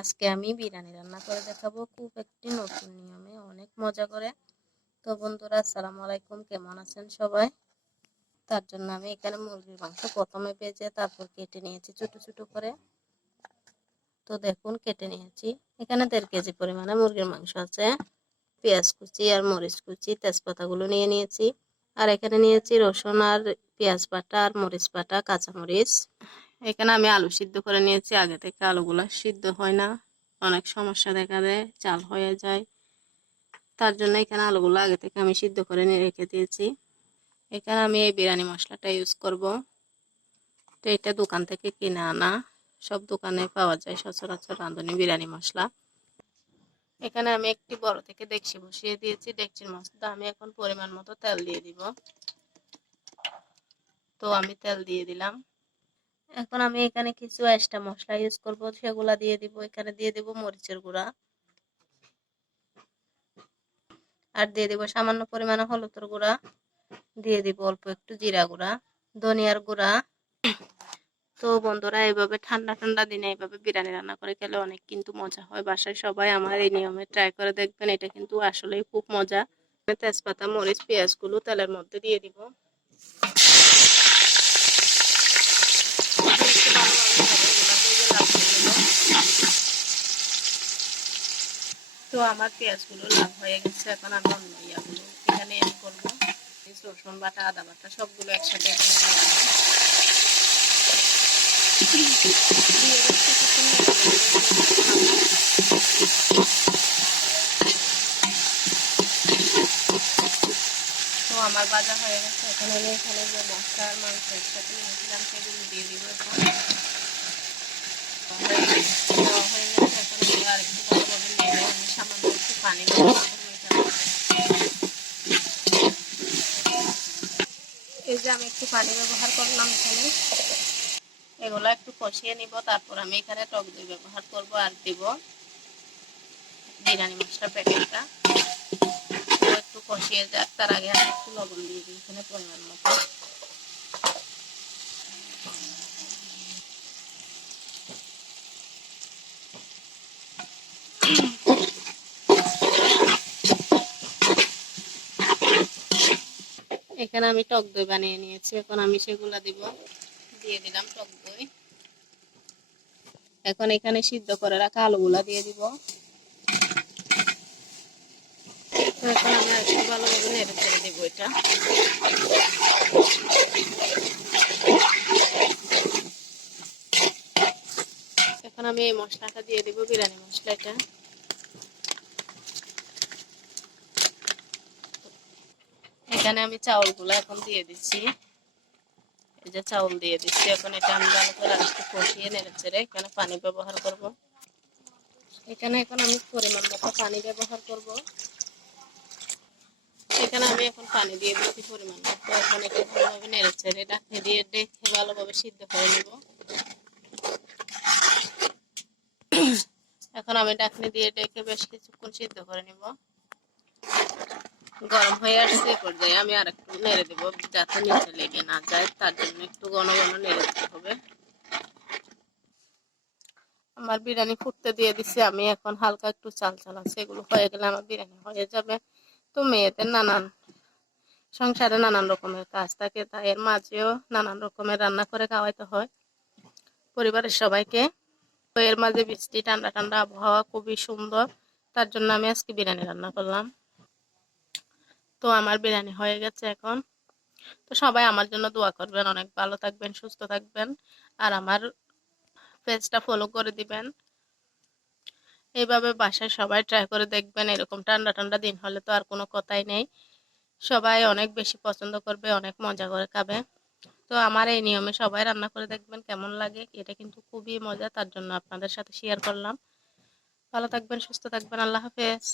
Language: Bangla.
আজকে আমি বিরিয়ানি রান্না করে দেখাবো খুব একটি নতুন নিয়মে, অনেক মজা করে। তো বন্ধুরা, আসসালামু আলাইকুম, কেমন আছেন সবাই? তার জন্য আমি এখানে মুরগির মাংস প্রথমে ভেজে তারপর কেটে নিয়েছি ছোট ছোট করে। তো দেখুন, কেটে নিয়েছি। এখানে 1.5 কেজি পরিমাণে মুরগির মাংস আছে। পেঁয়াজ কুচি আর মরিচ কুচি, তেজপাতাগুলো নিয়ে নিয়েছি। আর এখানে নিয়েছি রসুন আর পেঁয়াজ বাটা আর মরিচ বাটা, কাঁচামরিচ। এখানে আমি আলু সিদ্ধ করে নিয়েছি। আগে থেকে আলুগুলো সিদ্ধ হয় না, অনেক সমস্যা দেখা দেয়, চাল হয়ে যায়। তার জন্য এখানে আলুগুলো আগে থেকে আমি সিদ্ধ করে নিয়ে রেখে দিয়েছি। এখানে আমি এই বিরিয়ানি মশলাটা ইউজ করব। তো এটা দোকান থেকে কিনে আনা, সব দোকানে পাওয়া যায় সচরাচর রাঁধুনি বিরিয়ানি মশলা। এখানে আমি একটি বড় থেকে ডেকচি বসিয়ে দিয়েছি। ডেকচির মধ্যে আমি এখন পরিমাণ মতো তেল দিয়ে দিব। তো আমি তেল দিয়ে দিলাম। এখন আমি এখানে কিছু এক্সট্রা মশলা ইউজ করব, সেগুলা দিয়ে দিব। এখানে দিয়ে দিব মরিচের গুঁড়া, আর দিয়ে দিব সামান্য পরিমাণে হলুদের গুঁড়া, দিয়ে দিব অল্প একটু জিরা গুঁড়া, ধনিয়ার গুঁড়া। তো বন্ধুরা, এইভাবে ঠান্ডা ঠান্ডা দিনে এইভাবে বিরিয়ানি রান্না করে খেলে অনেক কিন্তু মজা হয়। বাসায় সবাই আমার এই নিয়মে ট্রাই করে দেখবেন, এটা কিন্তু আসলেই খুব মজা। তেজপাতা, মরিচ, পেঁয়াজগুলো তেলের মধ্যে দিয়ে দিব। তো আমার পেঁয়াজগুলো লাল হয়ে গেছে। এখন আমি অন্য ইয়াগুলো এখানে এড করবো। রসুন বাটা, আদা বাটা সবগুলো একসাথে এখানে দিয়ে দেবো। তো আমার ভাজা হয়ে গেছে। এখন আমি এখানে যে মশলা আর মাংস একসাথে নিয়েছিলাম সেগুলো দিয়ে দিব। এখন হয়ে গেছে। এখন এগুলো আর একটু ভালোভাবে নেড়ে আমি সামান্য একটু পানি দেবো। এই যে আমি একটু পানি ব্যবহার করলাম এখানে। এগুলো একটু কষিয়ে নিব। তারপর আমি এখানে টক দই ব্যবহার করব আর দিব বিরিয়ানি মশলা প্যাকেটটা। একটু কষিয়ে যাক, তার আগে আমি একটু লবণ দিয়ে দিই এখানে পরিমাণ মতো। এখানে আমি টক দই বানিয়ে নিয়েছি। এখন আমি সেগুলা দিব। দিয়ে দিলাম টক দই। এখন এখানে সিদ্ধ করে রাখা আলুগুলা দিয়ে দিব। এখন আমি একটু ভালোভাবে নেড়ে ছেড়ে দিব এটা। এখন আমি এই মশলাটা দিয়ে দিব, বিরিয়ানি মশলাটা। এখানে আমি চাউলগুলো এখন দিয়ে দিচ্ছি। এই যে চাউল দিয়ে দিচ্ছি। এখন এটা আমি ভালো করে আরেকটু কষিয়ে নেড়ে ছেড়ে এখানে পানি ব্যবহার করব। এখানে এখন আমি পরিমাণ মতো পানি ব্যবহার করব। এখানে আমি এখন পানি দিয়ে দিচ্ছি পরিমাণ মতো। এখন এটা ভালোভাবে নেড়ে ছেড়ে ঢাকনি দিয়ে ডেকে ভালোভাবে সিদ্ধ করে নেব। এখন আমি ঢাকনি দিয়ে ডেকে বেশ কিছুক্ষণ সিদ্ধ করে নেব। গরম হয়ে আসছে পর্যায়ে আমি আর একটু নেড়ে দেবো, যাতে নিচে লেগে না যায়। তার জন্য একটু ঘন ঘন নেড়ে দিতে হবে। আমার বিরিয়ানি ফুটতে দিয়ে দিচ্ছি আমি। এখন হালকা একটু চাল চাল আছে, এগুলো হয়ে গেলে আমার বিরিয়ানি হয়ে যাবে। তো মেয়েদের সংসারে নানান রকমের কাজ থাকে, তাই এর মাঝেও নানান রকমের রান্না করে খাওয়াইতে হয় পরিবারের সবাইকে। তো এর মাঝে বৃষ্টি, ঠান্ডা ঠান্ডা আবহাওয়া, খুবই সুন্দর। তার জন্য আমি আজকে বিরিয়ানি রান্না করলাম। তো আমার বিরিয়ানি হয়ে গেছে এখন। তো সবাই আমার জন্য দোয়া করবেন, অনেক ভালো থাকবেন, সুস্থ থাকবেন, আর আমার পেজটা ফলো করে দিবেন। এইভাবে বাসায় সবাই ট্রাই করে দেখবেন। এরকম ঠান্ডা ঠান্ডা দিন হলে তো আর কোনো কথাই নেই, সবাই অনেক বেশি পছন্দ করবে, অনেক মজা করে খাবে। তো আমার এই নিয়মে সবাই রান্না করে দেখবেন কেমন লাগে। এটা কিন্তু খুবই মজা, তার জন্য আপনাদের সাথে শেয়ার করলাম। ভালো থাকবেন, সুস্থ থাকবেন, আল্লাহ হাফেজ।